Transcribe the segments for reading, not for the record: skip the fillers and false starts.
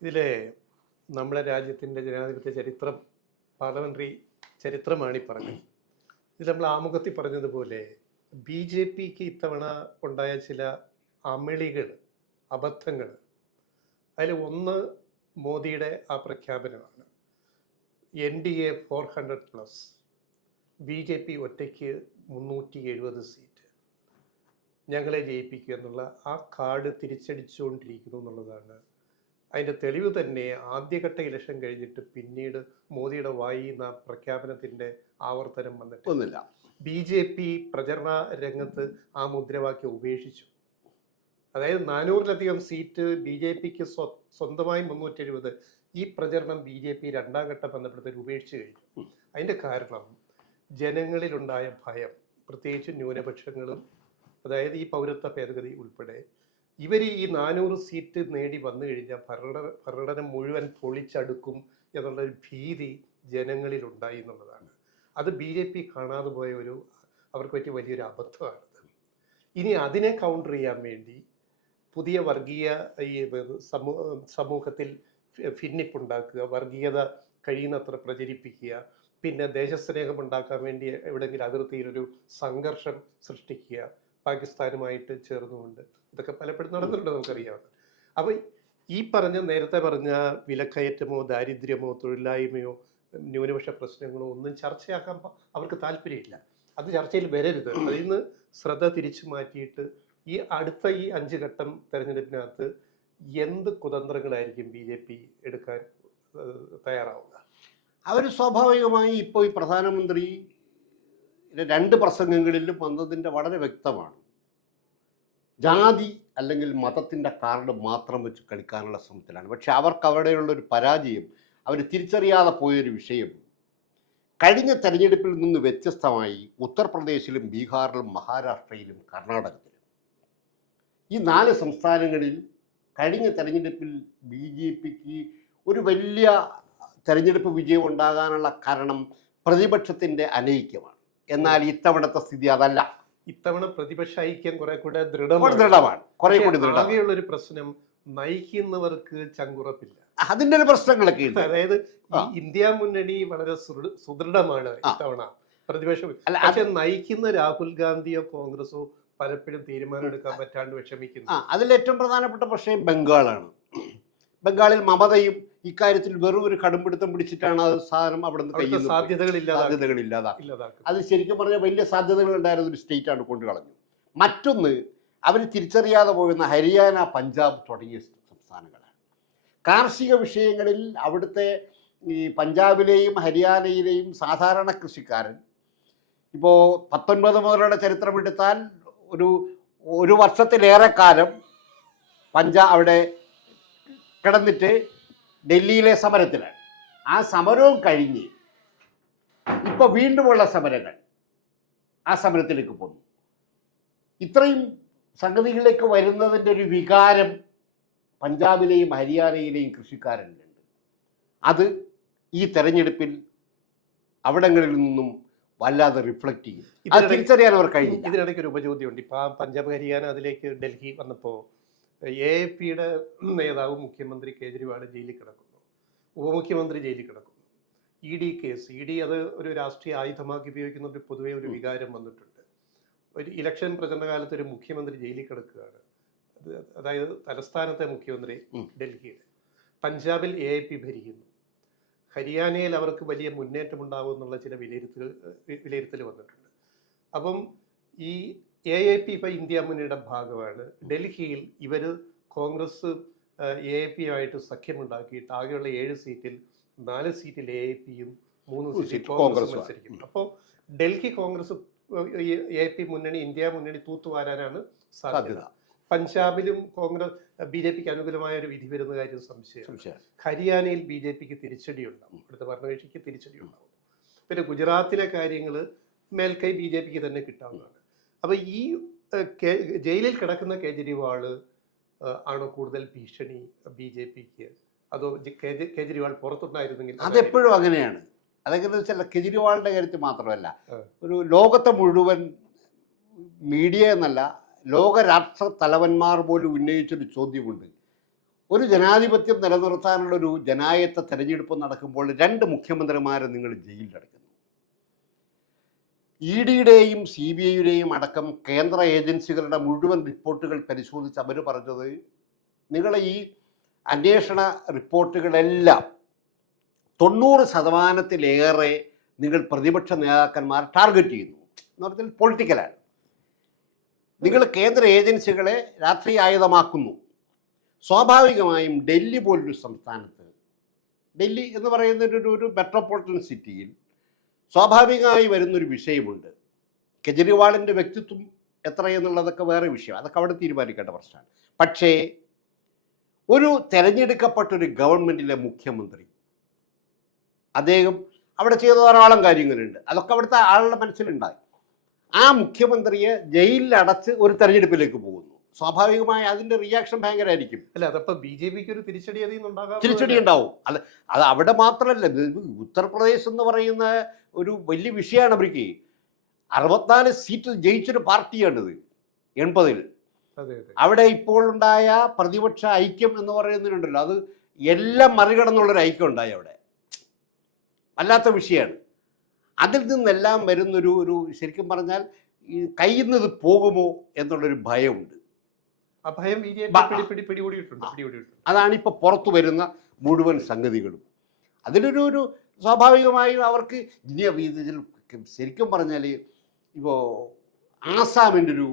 ഇതിലെ നമ്മുടെ രാജ്യത്തിൻ്റെ ജനാധിപത്യ ചരിത്രം പാർലമെൻ്ററി ചരിത്രമാണ് ഈ പറഞ്ഞത്. ഇത് നമ്മൾ ആമുഖത്തിൽ പറഞ്ഞതുപോലെ BJPക്ക് ഇത്തവണ ഉണ്ടായ ചില അമിളികൾ, അബദ്ധങ്ങൾ, അതിൽ ഒന്ന് മോദിയുടെ ആ പ്രഖ്യാപനമാണ്. NDA 400+, BJP ഒറ്റയ്ക്ക് 370 സീറ്റ്, ഞങ്ങളെ ജയിപ്പിക്കുക എന്നുള്ള ആ കാർഡ് തിരിച്ചടിച്ചുകൊണ്ടിരിക്കുന്നു എന്നുള്ളതാണ്. അതിൻ്റെ തെളിവ് തന്നെ ആദ്യഘട്ട ഇലക്ഷൻ കഴിഞ്ഞിട്ട് പിന്നീട് മോദിയുടെ വായിന്ന പ്രഖ്യാപനത്തിൻ്റെ ആവർത്തനം വന്നിട്ടൊന്നുമില്ല. BJP പ്രചരണ രംഗത്ത് ആ മുദ്രാവാക്യം ഉപേക്ഷിച്ചു. അതായത് 400-ലധികം സീറ്റ് BJPക്ക് സ്വന്തമായി 370, ഈ പ്രചരണം BJP രണ്ടാം ഘട്ടം ബന്ധപ്പെടുത്തി ഉപേക്ഷിച്ച് കഴിഞ്ഞു. അതിൻ്റെ കാരണം ജനങ്ങളിലുണ്ടായ ഭയം, പ്രത്യേകിച്ച് ന്യൂനപക്ഷങ്ങളും, അതായത് ഈ പൗരത്വ ഭേദഗതി ഉൾപ്പെടെ, ഇവർ ഈ 400 സീറ്റ് നേടി വന്നു കഴിഞ്ഞാൽ ഭരണം മുഴുവൻ പൊളിച്ചടുക്കും എന്നുള്ളൊരു ഭീതി ജനങ്ങളിലുണ്ടായി എന്നുള്ളതാണ്. അത് BJP കാണാതെ പോയ അവർക്ക് പറ്റിയ വലിയൊരു അബദ്ധമാണിത്. ഇനി അതിനെ കൗണ്ടർ ചെയ്യാൻ വേണ്ടി പുതിയ വർഗീയ ഈ സമൂഹത്തിൽ ഭിന്നിപ്പുണ്ടാക്കുക, വർഗീയത കഴിയുന്നത്ര പ്രചരിപ്പിക്കുക, പിന്നെ ദേശസ്നേഹം ഉണ്ടാക്കാൻ വേണ്ടി എവിടെയെങ്കിലും അതിർത്തിയിലൊരു സംഘർഷം സൃഷ്ടിക്കുക പാകിസ്ഥാനുമായിട്ട് ചേർന്നുകൊണ്ട്, ഇതൊക്കെ പലപ്പോഴും നടന്നിട്ടുണ്ട്, നമുക്കറിയാവുന്നത്. അപ്പോൾ ഈ നേരത്തെ പറഞ്ഞ വിലക്കയറ്റമോ ദാരിദ്ര്യമോ തൊഴിലില്ലായ്മയോ ന്യൂനപക്ഷ പ്രശ്നങ്ങളോ ഒന്നും ചർച്ചയാക്കാൻ അവർക്ക് താല്പര്യമില്ല. അത് ചർച്ചയിൽ വരരുത്. അതിൽ നിന്ന് ശ്രദ്ധ തിരിച്ചു മാറ്റിയിട്ട് ഈ 5 ഘട്ടം തെരഞ്ഞെടുപ്പിനകത്ത് എന്ത് കുതന്ത്രങ്ങളായിരിക്കും BJP എടുക്കാൻ തയ്യാറാവുക? അവർ സ്വാഭാവികമായി ഇപ്പോൾ ഈ പ്രധാനമന്ത്രി 2 പ്രസംഗങ്ങളിലും വന്നതിൻ്റെ വളരെ വ്യക്തമാണ്. ജാതി അല്ലെങ്കിൽ മതത്തിൻ്റെ കാർഡ് മാത്രം വെച്ച് കളിക്കാനുള്ള ശ്രമത്തിലാണ്. പക്ഷെ അവർക്ക് അവിടെയുള്ളൊരു പരാജയം, അവർ തിരിച്ചറിയാതെ പോയൊരു വിഷയം, കഴിഞ്ഞ തെരഞ്ഞെടുപ്പിൽ നിന്ന് വ്യത്യസ്തമായി ഉത്തർപ്രദേശിലും ബീഹാറിലും മഹാരാഷ്ട്രയിലും കർണാടകത്തിലും ഈ 4 സംസ്ഥാനങ്ങളിൽ കഴിഞ്ഞ തെരഞ്ഞെടുപ്പിൽ BJPക്ക് ഒരു വലിയ തെരഞ്ഞെടുപ്പ് വിജയം ഉണ്ടാകാനുള്ള കാരണം പ്രതിപക്ഷത്തിൻ്റെ അനൈക്യമാണ്. എന്നാൽ ഇത്തവണത്തെ സ്ഥിതി അതല്ല. ഇത്തവണ പ്രതിപക്ഷ ഐക്യം കുറെ കൂടെ ദൃഢമാണ്. ആകെയുള്ളൊരു പ്രശ്നം, നയിക്കുന്നവർക്ക് ചങ്കുറപ്പില്ല. അതിൻ്റെ ഒരു പ്രശ്നങ്ങളൊക്കെ ഉണ്ട്. അതായത് ഈ ഇന്ത്യ മുന്നണി വളരെ സുദൃഢമാണ് ഇത്തവണ പ്രതിപക്ഷം. പക്ഷെ നയിക്കുന്ന രാഹുൽ ഗാന്ധിയോ കോൺഗ്രസോ പലപ്പോഴും തീരുമാനം എടുക്കാൻ പറ്റാണ്ട് വിഷമിക്കുന്നു. അതിലേറ്റവും പ്രധാനപ്പെട്ട പ്രശ്നം ബംഗാളാണ്. ബംഗാളിൽ മമതയും ഇക്കാര്യത്തിൽ വെറും ഒരു കടുംപിടുത്തം പിടിച്ചിട്ടാണ് അത് സാധനം അവിടെ നിന്ന് സാധ്യതകളില്ലാതാക്കും. അത് ശരിക്കും പറഞ്ഞാൽ വലിയ സാധ്യതകൾ ഉണ്ടായിരുന്ന ഒരു സ്റ്റേറ്റാണ് കൊണ്ടുകളഞ്ഞു. മറ്റൊന്ന്, അവർ തിരിച്ചറിയാതെ പോകുന്ന ഹരിയാന, പഞ്ചാബ് തുടങ്ങിയ സംസ്ഥാനങ്ങളാണ്. കാർഷിക വിഷയങ്ങളിൽ അവിടുത്തെ ഈ പഞ്ചാബിലെയും ഹരിയാനയിലെയും സാധാരണ കൃഷിക്കാരൻ ഇപ്പോൾ 19 മുതലുള്ള ചരിത്രമെടുത്താൽ ഒരു വർഷത്തിലേറെ കാലം അവിടെ കിടന്നിട്ട് ഡൽഹിയിലെ സമരത്തിലാണ്. ആ സമരവും കഴിഞ്ഞ് ഇപ്പോൾ വീണ്ടുമുള്ള സമരങ്ങൾ, ആ സമരത്തിലേക്ക് പോകുന്നു. ഇത്രയും സംഗതികളിലേക്ക് വരുന്നതിൻ്റെ ഒരു വികാരം പഞ്ചാബിലെയും ഹരിയാനയിലെയും കൃഷിക്കാരനുണ്ട്. അത് ഈ തെരഞ്ഞെടുപ്പിൽ അവിടങ്ങളിൽ നിന്നും വല്ലാതെ റിഫ്ലക്റ്റ് ചെയ്യും. അത് തിരിച്ചറിയാൻ അവർ കഴിഞ്ഞു. ഇതിനിടയ്ക്ക് ഒരു ഉപചോദ്യമുണ്ട്. ഇപ്പം പഞ്ചാബ്, ഹരിയാന, അതിലേക്ക് ഡൽഹി വന്നപ്പോൾ AAPയുടെ നേതാവ് മുഖ്യമന്ത്രി കേജ്രിവാൾ ജയിലിൽ കിടക്കുന്നു, ഉപമുഖ്യമന്ത്രി ജയിലിൽ കിടക്കുന്നു. ED കേസ്, ED അത് ഒരു രാഷ്ട്രീയ ആയുധമാക്കി ഉപയോഗിക്കുന്ന പൊതുവെ ഒരു വികാരം വന്നിട്ടുണ്ട്. ഒരു ഇലക്ഷൻ പ്രചരണകാലത്ത് ഒരു മുഖ്യമന്ത്രി ജയിലിൽ കിടക്കുകയാണ്. അതായത് തലസ്ഥാനത്തെ മുഖ്യമന്ത്രി ഡൽഹിയുടെ. പഞ്ചാബിൽ AAP ഭരിക്കുന്നു. ഹരിയാനയിൽ അവർക്ക് വലിയ മുന്നേറ്റമുണ്ടാകും എന്നുള്ള ചില വിലയിരുത്തൽ വന്നിട്ടുണ്ട്. അപ്പം ഈ AAP ഇപ്പോൾ ഇന്ത്യ മുന്നണിയുടെ ഭാഗമാണ്. ഡൽഹിയിൽ ഇവർ കോൺഗ്രസ് AAPയുമായിട്ട് സഖ്യമുണ്ടാക്കിയിട്ട് ആകെയുള്ള 7 സീറ്റിൽ 4 സീറ്റിൽ AAPയും 3 സീറ്റിൽ കോൺഗ്രസ് മത്സരിക്കും. അപ്പോൾ ഡൽഹി കോൺഗ്രസ് AAP മുന്നണി, ഇന്ത്യ മുന്നണി തൂത്തുവാരാനാണ് സാധ്യത. പഞ്ചാബിലും കോൺഗ്രസ് BJPക്ക് അനുകൂലമായ ഒരു വിധി വരുന്ന കാര്യം സംശയം. ഹരിയാനയിൽ BJPക്ക് തിരിച്ചടി ഉണ്ടാവും, അടുത്ത ഭരണകക്ഷിക്ക് തിരിച്ചടി ഉണ്ടാവും. പിന്നെ ഗുജറാത്തിലെ കാര്യങ്ങൾ മേൽക്കൈ BJPക്ക് തന്നെ കിട്ടാവുന്നതാണ്. അപ്പോൾ ഈ ജയിലിൽ കിടക്കുന്ന കേജ്രിവാൾ ആണോ കൂടുതൽ ഭീഷണി BJPക്ക്, അതോ കേജ്രിവാൾ പുറത്തുണ്ടായിരുന്നെങ്കിൽ? അതെപ്പോഴും അങ്ങനെയാണ്. അതെങ്ങനെ വെച്ചാൽ കേജ്രിവാളിൻ്റെ കാര്യത്തിൽ മാത്രമല്ല, ഒരു ലോകത്തെ മുഴുവൻ മീഡിയ എന്നല്ല ലോകരാഷ്ട്ര തലവന്മാർ പോലും ഉന്നയിച്ചൊരു ചോദ്യമുണ്ട്. ഒരു ജനാധിപത്യം നിലനിർത്താനുള്ളൊരു ജനായത്ത തെരഞ്ഞെടുപ്പ് നടക്കുമ്പോൾ 2 മുഖ്യമന്ത്രിമാരെ നിങ്ങൾ ജയിലിലടയ്ക്കുന്നു. ED-യുടെയും CBI-യുടെയും അടക്കം കേന്ദ്ര ഏജൻസികളുടെ മുഴുവൻ റിപ്പോർട്ടുകൾ പരിശോധിച്ച് അവർ പറഞ്ഞത്, നിങ്ങളെ ഈ അന്വേഷണ റിപ്പോർട്ടുകളെല്ലാം 90% നിങ്ങൾ പ്രതിപക്ഷ നേതാക്കന്മാർ ടാർഗറ്റ് ചെയ്യുന്നു എന്ന് പറഞ്ഞാൽ പൊളിറ്റിക്കലാണ്. നിങ്ങൾ കേന്ദ്ര ഏജൻസികളെ രാഷ്ട്രീയ ആയുധമാക്കുന്നു. സ്വാഭാവികമായും ഡൽഹി പോലൊരു സംസ്ഥാനത്ത്, ഡൽഹി എന്ന് പറയുന്ന ഒരു മെട്രോപൊളിറ്റൻ സിറ്റിയിൽ സ്വാഭാവികമായി വരുന്നൊരു വിഷയമുണ്ട്. കെജ്രിവാളിൻ്റെ വ്യക്തിത്വം എത്രയെന്നുള്ളതൊക്കെ വേറെ വിഷയം, അതൊക്കെ അവിടെ തീരുമാനിക്കേണ്ട പ്രശ്നമാണ്. പക്ഷേ ഒരു തിരഞ്ഞെടുക്കപ്പെട്ടൊരു ഗവൺമെൻറ്റിലെ മുഖ്യമന്ത്രി, അദ്ദേഹം അവിടെ ചെയ്ത ധാരാളം കാര്യങ്ങളുണ്ട്, അതൊക്കെ അവിടുത്തെ ആളുടെ മനസ്സിലുണ്ടായി. ആ മുഖ്യമന്ത്രിയെ ജയിലിലടച്ച് ഒരു തെരഞ്ഞെടുപ്പിലേക്ക് പോകുന്നു. സ്വാഭാവികമായി അതിൻ്റെ റിയാക്ഷൻ ഭയങ്കരമായിരിക്കും. അല്ല, അതപ്പോൾ BJP-ക്ക് ഒരു തിരിച്ചടി തിരിച്ചടി ഉണ്ടാവും. അത് അവിടെ മാത്രമല്ല, ഉത്തർപ്രദേശ് എന്ന് പറയുന്ന ഒരു വലിയ വിഷയമാണ്. അവർക്ക് 64 സീറ്റിൽ ജയിച്ചൊരു പാർട്ടിയാണിത് 80-ൽ. അവിടെ ഇപ്പോൾ ഉണ്ടായ പ്രതിപക്ഷ ഐക്യം എന്ന് പറയുന്നതിനുണ്ടല്ലോ, അത് എല്ലാം മറികടന്നുള്ളൊരു ഐക്യം ഉണ്ടായി അവിടെ. അല്ലാത്ത വിഷയമാണ്. അതിൽ നിന്നെല്ലാം വരുന്നൊരു ശരിക്കും പറഞ്ഞാൽ ഈ കയ്യിൽ നിന്ന് പോകുമോ എന്നുള്ളൊരു ഭയമുണ്ട്. ആ ഭയം പിടികൂടിയിട്ടുണ്ട്. അതാണിപ്പോൾ പുറത്തു വരുന്ന മുഴുവൻ സംഗതികളും. അതിലൊരു സ്വാഭാവികമായും അവർക്ക് ഇതിൽ ശരിക്കും പറഞ്ഞാൽ ഇപ്പോൾ ആസാമിൻ്റെ ഒരു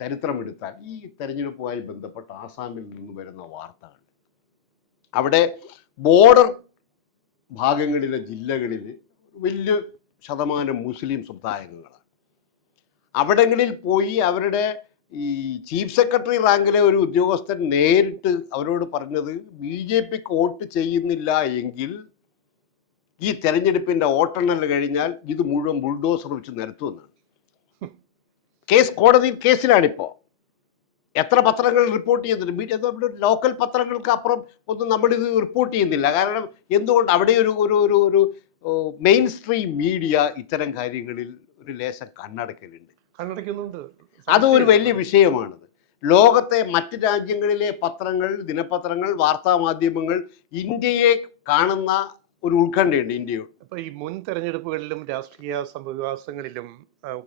ചരിത്രം എടുത്താൽ, ഈ തെരഞ്ഞെടുപ്പുമായി ബന്ധപ്പെട്ട് ആസാമിൽ നിന്ന് വരുന്ന വാർത്തകൾ, അവിടെ ബോർഡർ ഭാഗങ്ങളിലെ ജില്ലകളിൽ വലിയ ശതമാനം മുസ്ലിം സമുദായങ്ങളാണ്. അവിടങ്ങളിൽ പോയി അവരുടെ ഈ ചീഫ് സെക്രട്ടറി റാങ്കിലെ ഒരു ഉദ്യോഗസ്ഥൻ നേരിട്ട് അവരോട് പറഞ്ഞത്, BJP-ക്ക് വോട്ട് ചെയ്യുന്നില്ല എങ്കിൽ ഈ തെരഞ്ഞെടുപ്പിൻ്റെ വോട്ടെണ്ണൽ കഴിഞ്ഞാൽ ഇത് മുഴുവൻ ബുൾഡോസർ വെച്ച് നിരത്തുമെന്നാണ്. കേസിലാണിപ്പോൾ. എത്ര പത്രങ്ങൾ റിപ്പോർട്ട് ചെയ്യുന്നുണ്ട്? ലോക്കൽ പത്രങ്ങൾക്ക് അപ്പുറം ഒന്നും നമ്മളിത് റിപ്പോർട്ട് ചെയ്യുന്നില്ല. കാരണം എന്തുകൊണ്ട്? അവിടെ ഒരു മെയിൻ സ്ട്രീം മീഡിയ ഇത്തരം കാര്യങ്ങളിൽ ഒരു ലേശം കണ്ണടയ്ക്കുന്നുണ്ട്. അത് ഒരു വലിയ വിഷയമാണത്. ലോകത്തെ മറ്റ് രാജ്യങ്ങളിലെ പത്രങ്ങൾ, ദിനപത്രങ്ങൾ, വാർത്താമാധ്യമങ്ങൾ ഇന്ത്യയെ കാണുന്ന ഒരു ഉത്കണ്ഠയുണ്ട് ഇന്ത്യയോട്. അപ്പോൾ ഈ മുൻ തെരഞ്ഞെടുപ്പുകളിലും രാഷ്ട്രീയ സംഭവവികാസങ്ങളിലും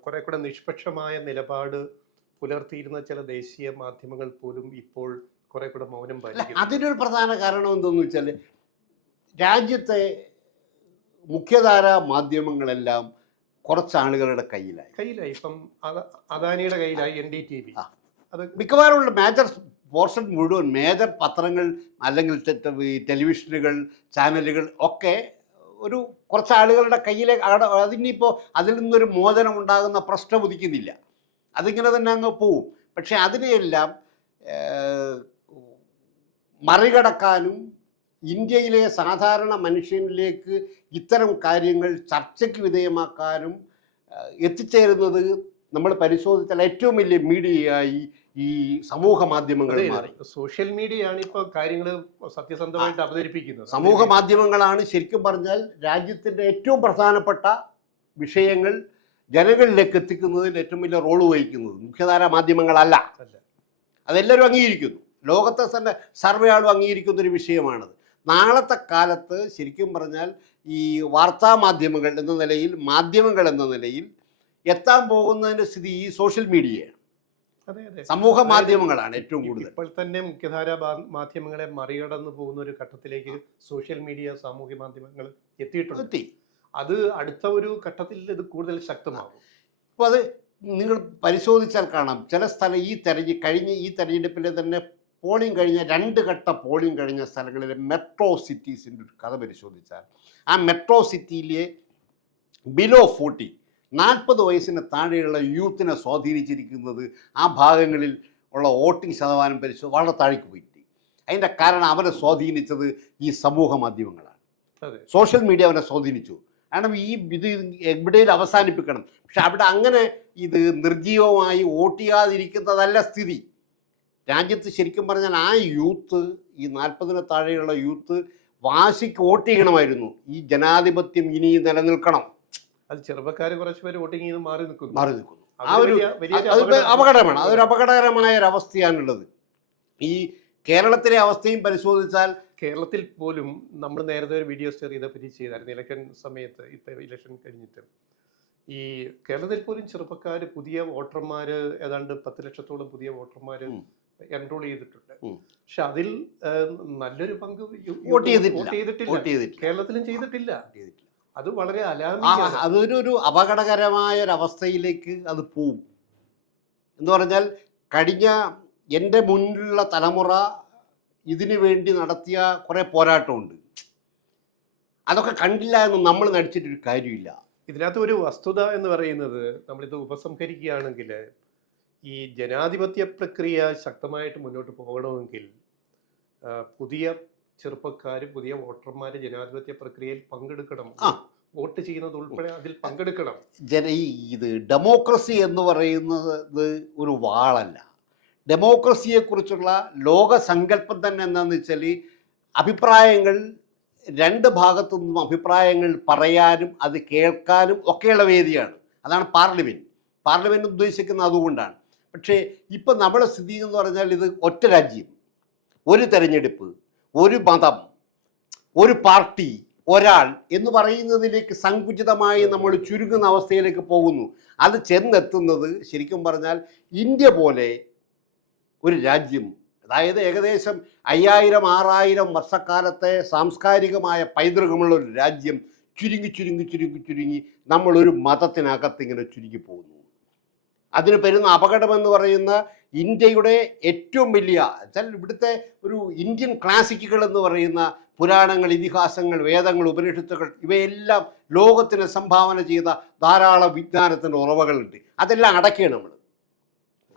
കുറെ കൂടെ നിഷ്പക്ഷമായ നിലപാട് പുലർത്തിയിരുന്ന ചില ദേശീയ മാധ്യമങ്ങൾ പോലും ഇപ്പോൾ കുറെ കൂടെ മൗനം പാലിക്കുന്നു. അതിനൊരു പ്രധാന കാരണം എന്തെന്ന് വെച്ചാൽ, രാജ്യത്തെ മുഖ്യധാര മാധ്യമങ്ങളെല്ലാം കുറച്ചാളുകളുടെ കയ്യിലായി. ഇപ്പം അദാനിയുടെ കയ്യിലായി NDTV. അത് മിക്കവാറുമുള്ള മേജർ പോർഷൻ മുഴുവൻ മേജർ പത്രങ്ങൾ അല്ലെങ്കിൽ ടെലിവിഷനുകൾ, ചാനലുകൾ ഒക്കെ ഒരു കുറച്ച് ആളുകളുടെ കയ്യിലെ. അതിനിപ്പോൾ അതിൽ നിന്നൊരു മോചനം ഉണ്ടാകുന്ന പ്രശ്നം ഉദിക്കുന്നില്ല. അതിങ്ങനെ തന്നെ അങ്ങ് പോവും. പക്ഷെ അതിനെയെല്ലാം മറികടക്കാനും ഇന്ത്യയിലെ സാധാരണ മനുഷ്യനിലേക്ക് ഇത്തരം കാര്യങ്ങൾ ചർച്ചയ്ക്ക് വിധേയമാക്കാനും എത്തിച്ചേരുന്നത് നമ്മൾ പരിശോധിച്ചാൽ ഏറ്റവും വലിയ മീഡിയയായി ഈ സമൂഹ മാധ്യമങ്ങൾ മാറി. സോഷ്യൽ മീഡിയയാണ് ഇപ്പോൾ കാര്യങ്ങൾ സത്യസന്ധമായിട്ട് അവതരിപ്പിക്കുന്നത്. സമൂഹ മാധ്യമങ്ങളാണ് ശരിക്കും പറഞ്ഞാൽ രാജ്യത്തിൻ്റെ ഏറ്റവും പ്രധാനപ്പെട്ട വിഷയങ്ങൾ ജനങ്ങളിലേക്ക് എത്തിക്കുന്നതിൽ ഏറ്റവും വലിയ റോള് വഹിക്കുന്നത്. മുഖ്യധാര മാധ്യമങ്ങളല്ല. അതെല്ലാവരും അംഗീകരിക്കുന്നു. ലോകത്തെ തന്നെ സർവേ ആളും അംഗീകരിക്കുന്നൊരു വിഷയമാണത്. നാളത്തെ കാലത്ത് ശരിക്കും പറഞ്ഞാൽ ഈ വാർത്താ മാധ്യമങ്ങൾ എന്ന നിലയിൽ, മാധ്യമങ്ങൾ എന്ന നിലയിൽ എത്താൻ പോകുന്നതിൻ്റെ സ്ഥിതി ഈ സോഷ്യൽ മീഡിയയാണ്. സമൂഹ മാധ്യമങ്ങളാണ് ഏറ്റവും കൂടുതൽ. ഇപ്പോൾ തന്നെ മുഖ്യധാര മാധ്യമങ്ങളെ മറികടന്നു പോകുന്ന ഒരു ഘട്ടത്തിലേക്ക് സോഷ്യൽ മീഡിയ, സാമൂഹ്യ മാധ്യമങ്ങൾ എത്തിയിട്ടുണ്ട്. അത് അടുത്ത ഒരു ഘട്ടത്തിൽ ഇത് കൂടുതൽ ശക്തമാകും. അപ്പോൾ അത് നിങ്ങൾ പരിശോധിച്ചാൽ കാണാം. ചില സ്ഥലം കഴിഞ്ഞ ഈ തെരഞ്ഞെടുപ്പിലെ തന്നെ പോളിംഗ് കഴിഞ്ഞ 2 ഘട്ട പോളിംഗ് കഴിഞ്ഞ സ്ഥലങ്ങളിലെ മെട്രോ സിറ്റീസിൻ്റെ ഒരു കഥ പരിശോധിച്ചാൽ, ആ മെട്രോ സിറ്റിയിലെ ബിലോ 40 വയസ്സിന് താഴെയുള്ള യൂത്തിനെ സ്വാധീനിച്ചിരിക്കുന്നത് ആ ഭാഗങ്ങളിൽ ഉള്ള വോട്ടിംഗ് ശതമാനം വളരെ താഴേക്ക് പോയിട്ട്. അതിൻ്റെ കാരണം അവനെ സ്വാധീനിച്ചത് ഈ സമൂഹ മാധ്യമങ്ങളാണ്. സോഷ്യൽ മീഡിയ അവനെ സ്വാധീനിച്ചു. കാരണം ഇത് എവിടെയും അവസാനിപ്പിക്കണം. പക്ഷെ അവിടെ അങ്ങനെ ഇത് നിർജീവമായി വോട്ട് ചെയ്യാതിരിക്കുന്നതല്ല സ്ഥിതി. രാജ്യത്ത് ശരിക്കും പറഞ്ഞാൽ ആ യൂത്ത്, ഈ 40-ന് താഴെയുള്ള യൂത്ത് വാശിക്ക് വോട്ട് ചെയ്യണമായിരുന്നു. ഈ ജനാധിപത്യം ഇനി നിലനിൽക്കണം. അത് ചെറുപ്പക്കാർ കുറച്ചുപേര് വോട്ടിംഗ് ചെയ്ത് മാറി നിൽക്കുന്നു. ആ ഒരു അപകടമാണ്. അതൊരു അപകടകരമായ ഒരവസ്ഥയാണുള്ളത്. ഈ കേരളത്തിലെ അവസ്ഥയും പരിശോധിച്ചാൽ കേരളത്തിൽ പോലും നമ്മൾ നേരത്തെ ഒരു വീഡിയോ സ്റ്റോറി ഇതേപ്പറ്റി ചെയ്തായിരുന്നു ഇലക്ഷൻ സമയത്ത്, ഇലക്ഷൻ കഴിഞ്ഞിട്ട് ഈ കേരളത്തിൽ പോലും ചെറുപ്പക്കാർ പുതിയ വോട്ടർമാർ ഏതാണ്ട് 10 ലക്ഷത്തോളം പുതിയ വോട്ടർമാർ എൻറോൾ ചെയ്തിട്ടുണ്ട്. പക്ഷെ അതിൽ നല്ലൊരു പങ്ക് വോട്ട് ചെയ്തിട്ടില്ല. കേരളത്തിലും ചെയ്തിട്ടില്ല. അത് വളരെ അതൊരു അപകടകരമായ ഒരു അവസ്ഥയിലേക്ക് അത് പോവും. എന്ന് പറഞ്ഞാൽ കഴിഞ്ഞ എൻ്റെ മുന്നിലുള്ള തലമുറ ഇതിനു വേണ്ടി നടത്തിയ കുറേ പോരാട്ടമുണ്ട്. അതൊക്കെ കണ്ടില്ല എന്ന് നമ്മൾ നടിച്ചിട്ടൊരു കാര്യമില്ല. ഇതിനകത്ത് ഒരു വസ്തുത എന്ന് പറയുന്നത്, നമ്മളിത് ഉപസംഹരിക്കുകയാണെങ്കിൽ, ഈ ജനാധിപത്യ പ്രക്രിയ ശക്തമായിട്ട് മുന്നോട്ട് പോകണമെങ്കിൽ പുതിയ ചെറുപ്പക്കാർ, പുതിയ വോട്ടർമാർ ജനാധിപത്യ പ്രക്രിയയിൽ പങ്കെടുക്കണം. വോട്ട് ചെയ്യുന്നത് ഉൾപ്പെടെ അതിൽ പങ്കെടുക്കണം. ഇത് ഡെമോക്രസി എന്ന് പറയുന്നത് ഒരു വാളല്ല. ഡെമോക്രസിയെക്കുറിച്ചുള്ള ലോകസങ്കല്പം തന്നെ എന്താണെന്ന് വെച്ചാൽ അഭിപ്രായങ്ങൾ, രണ്ട് ഭാഗത്തു നിന്നും അഭിപ്രായങ്ങൾ പറയാനും അത് കേൾക്കാനും ഒക്കെയുള്ള വേദിയാണ്. അതാണ് പാർലമെൻറ്റ് ഉദ്ദേശിക്കുന്നത് അതുകൊണ്ടാണ്. പക്ഷേ ഇപ്പം നമ്മുടെ സ്ഥിതി എന്ന് പറഞ്ഞാൽ ഇത് ഒറ്റ രാജ്യം, ഒരു തെരഞ്ഞെടുപ്പ്, ഒരു മതം, ഒരു പാർട്ടി, ഒരാൾ എന്ന് പറയുന്നതിലേക്ക് സങ്കുചിതമായി നമ്മൾ ചുരുങ്ങുന്ന അവസ്ഥയിലേക്ക് പോകുന്നു. അത് ചെന്നെത്തുന്നത് ശരിക്കും പറഞ്ഞാൽ ഇന്ത്യ പോലെ ഒരു രാജ്യം, അതായത് ഏകദേശം 5000-6000 വർഷക്കാലത്തെ സാംസ്കാരികമായ പൈതൃകമുള്ള ഒരു രാജ്യം ചുരുങ്ങി നമ്മളൊരു മതത്തിനകത്ത് ഇങ്ങനെ ചുരുങ്ങി പോകുന്നു. അതിന് പെരുന്ന അപകടമെന്ന് പറയുന്ന ഇന്ത്യയുടെ ഏറ്റവും വലിയ വെച്ചാൽ ഇവിടുത്തെ ഒരു ഇന്ത്യൻ ക്ലാസിക്കുകൾ എന്ന് പറയുന്ന പുരാണങ്ങൾ, ഇതിഹാസങ്ങൾ, വേദങ്ങൾ, ഉപനിഷത്തുകൾ, ഇവയെല്ലാം ലോകത്തിന് സംഭാവന ചെയ്ത ധാരാളം വിജ്ഞാനത്തിൻ്റെ ഉറവകളുണ്ട്. അതെല്ലാം അടക്കുകയാണ്, നമ്മൾ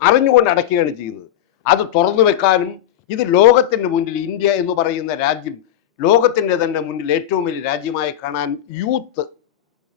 അറിഞ്ഞുകൊണ്ട് അടക്കുകയാണ് ചെയ്യുന്നത്. അത് തുറന്നു വെക്കാനും ഇത് ലോകത്തിൻ്റെ മുന്നിൽ ഇന്ത്യ എന്ന് പറയുന്ന രാജ്യം ലോകത്തിൻ്റെ തന്നെ മുന്നിൽ ഏറ്റവും വലിയ രാജ്യമായി കാണാൻ യൂത്ത്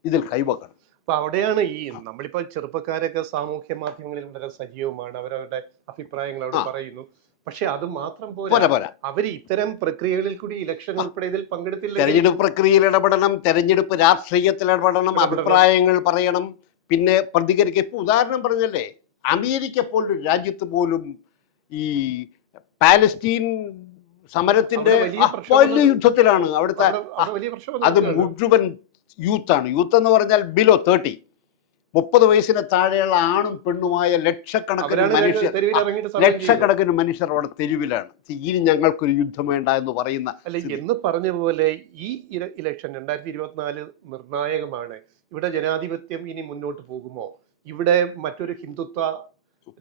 ഇതിൽ കൈവക്കണം. അപ്പോൾ അവിടെയാണ് ഈ നമ്മളിപ്പോൾ ചെറുപ്പക്കാരൊക്കെ സാമൂഹ്യ മാധ്യമങ്ങളിൽ വളരെ സജീവമാണ്, അവരവരുടെ അഭിപ്രായങ്ങൾ അവിടെ പറയുന്നു. പക്ഷെ അത് മാത്രം പോരാ, അവർ ഇത്തരം പ്രക്രിയകളിൽ കൂടി ഇലക്ഷൻ ഉൾപ്പെടെ ഇതിൽ പങ്കെടുത്തില്ല. തെരഞ്ഞെടുപ്പ് പ്രക്രിയയിൽ ഇടപെടണം, തെരഞ്ഞെടുപ്പ് രാഷ്ട്രീയത്തിൽ ഇടപെടണം, അഭിപ്രായങ്ങൾ പറയണം, പിന്നെ പ്രതികരിക്കുക. ഇപ്പോൾ ഉദാഹരണം പറഞ്ഞല്ലേ, അമേരിക്ക പോലൊരു രാജ്യത്ത് പോലും ഈ പാലസ്തീൻ സമരത്തിന്റെ വലിയ യുദ്ധത്തിലാണ് അവിടുത്തെ. അത് മുഴുവൻ യൂത്താണ്. യൂത്ത് എന്ന് പറഞ്ഞാൽ ബിലോ 30, 30 വയസ്സിന് താഴെയുള്ള ആണും പെണ്ണുമായ ലക്ഷക്കണക്കിന് മനുഷ്യർ അവിടെ തെരുവിലാണ്. ഇനി ഞങ്ങൾക്കൊരു യുദ്ധം വേണ്ട എന്ന് പറയുന്ന എന്ന് പറഞ്ഞ പോലെ ഈ ഇലക്ഷൻ 2024 നിർണായകമാണ്. ഇവിടെ ജനാധിപത്യം ഇനി മുന്നോട്ട് പോകുമോ? ഇവിടെ മറ്റൊരു ഹിന്ദുത്വ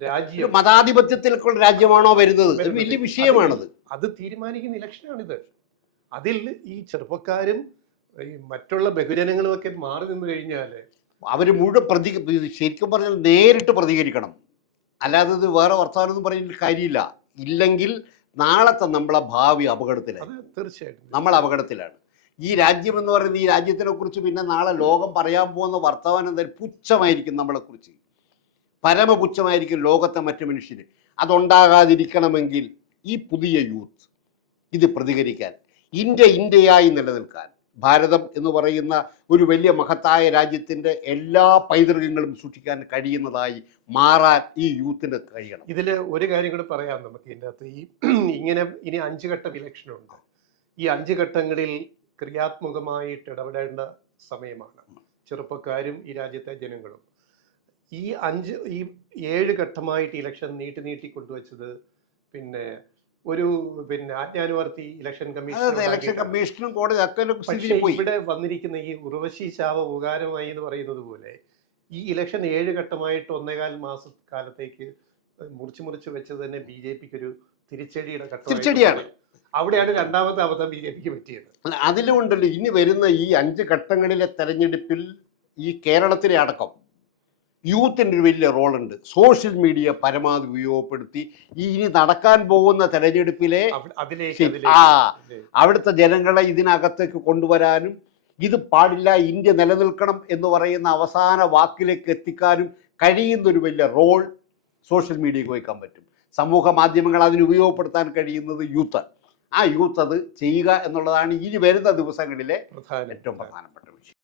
രാജ്യം, മതാധിപത്യത്തിലേക്കുള്ള രാജ്യമാണോ വരുന്നത്? വലിയ വിഷയമാണത്. അത് തീരുമാനിക്കുന്ന ഇലക്ഷനാണിത്. അതിൽ ഈ ചെറുപ്പക്കാരും ഈ മറ്റുള്ള ബഹുജനങ്ങളും ഒക്കെ മാറി നിന്ന് കഴിഞ്ഞാൽ അവർ മുഴുവൻ ശരിക്കും പറഞ്ഞാൽ നേരിട്ട് പ്രതികരിക്കണം. അല്ലാതെ ഇത് വേറെ വർത്തമാനമൊന്നും പറയുന്ന കാര്യമില്ല. ഇല്ലെങ്കിൽ നാളത്തെ നമ്മളെ ഭാവി അപകടത്തിലാണ്. തീർച്ചയായിട്ടും നമ്മൾ അപകടത്തിലാണ്. ഈ രാജ്യം എന്ന് പറയുന്നത്, ഈ രാജ്യത്തിനെ കുറിച്ച് പിന്നെ നാളെ ലോകം പറയാൻ പോകുന്ന വർത്തമാനം എന്തായാലും പുച്ഛമായിരിക്കും. നമ്മളെക്കുറിച്ച് പരമപുച്ഛമായിരിക്കും ലോകത്തെ മറ്റു മനുഷ്യർ. അതുണ്ടാകാതിരിക്കണമെങ്കിൽ ഈ പുതിയ യൂത്ത് ഇത് പ്രതികരിക്കാൻ, ഇന്ത്യയായി നിലനിൽക്കാൻ, ഭാരതം എന്ന് പറയുന്ന ഒരു വലിയ മഹത്തായ രാജ്യത്തിൻ്റെ എല്ലാ പൈതൃകങ്ങളും സൂക്ഷിക്കാൻ കഴിയുന്നതായി മാറാൻ ഈ യൂത്തിന് കഴിയണം. ഇതിൽ ഒരു കാര്യം കൂടെ പറയാം നമുക്ക്. ഇതിൻ്റെ അകത്ത് ഇങ്ങനെ ഇനി 5 ഘട്ടം ഇലക്ഷനുണ്ട്. ഈ 5 ഘട്ടങ്ങളിൽ ക്രിയാത്മകമായിട്ട് ഇടപെടേണ്ട സമയമാണ് ചെറുപ്പക്കാരും ഈ രാജ്യത്തെ ജനങ്ങളും. ഈ 7 ഘട്ടമായിട്ട് ഇലക്ഷൻ നീട്ടി കൊണ്ടുവച്ചത് പിന്നെ ആജ്ഞാനുവർത്തി ഇലക്ഷൻ കമ്മീഷനും കോടതി. ഇവിടെ വന്നിരിക്കുന്ന ഈ ഉർവശി ശാവ ഉപകാരമായി എന്ന് പറയുന്നത് പോലെ ഈ ഇലക്ഷൻ 7 ഘട്ടമായിട്ട് 1.25 മാസക്കാലത്തേക്ക് മുറിച്ച് വെച്ചത് തന്നെ BJPക്ക് ഒരു തിരിച്ചടിയുടെ ഘട്ടമാണ്. അവിടെയാണ് രണ്ടാമത്തെ അബദ്ധം BJPക്ക് പറ്റിയത്. അതിലുണ്ടല്ലോ ഇനി വരുന്ന ഈ 5 ഘട്ടങ്ങളിലെ തെരഞ്ഞെടുപ്പിൽ ഈ കേരളത്തിലെ അടക്കം യൂത്തിൻ്റെ ഒരു വലിയ റോളുണ്ട്. സോഷ്യൽ മീഡിയ പരമാവധി ഉപയോഗപ്പെടുത്തി ഇനി നടക്കാൻ പോകുന്ന തെരഞ്ഞെടുപ്പിലെ അവിടുത്തെ ജനങ്ങളെ ഇതിനകത്തേക്ക് കൊണ്ടുവരാനും, ഇത് പാടില്ല, ഇന്ത്യ നിലനിൽക്കണം എന്ന് പറയുന്ന അവസാന വാക്കിലേക്ക് എത്തിക്കാനും കഴിയുന്നൊരു വലിയ റോൾ സോഷ്യൽ മീഡിയയ്ക്ക് വഹിക്കാൻ പറ്റും. സമൂഹ മാധ്യമങ്ങൾ അതിന് ഉപയോഗപ്പെടുത്താൻ കഴിയുന്നത് യൂത്ത്. ആ യൂത്ത് അത് ചെയ്യുക എന്നുള്ളതാണ് ഇനി വരുന്ന ദിവസങ്ങളിലെ ഏറ്റവും പ്രധാനപ്പെട്ട വിഷയം.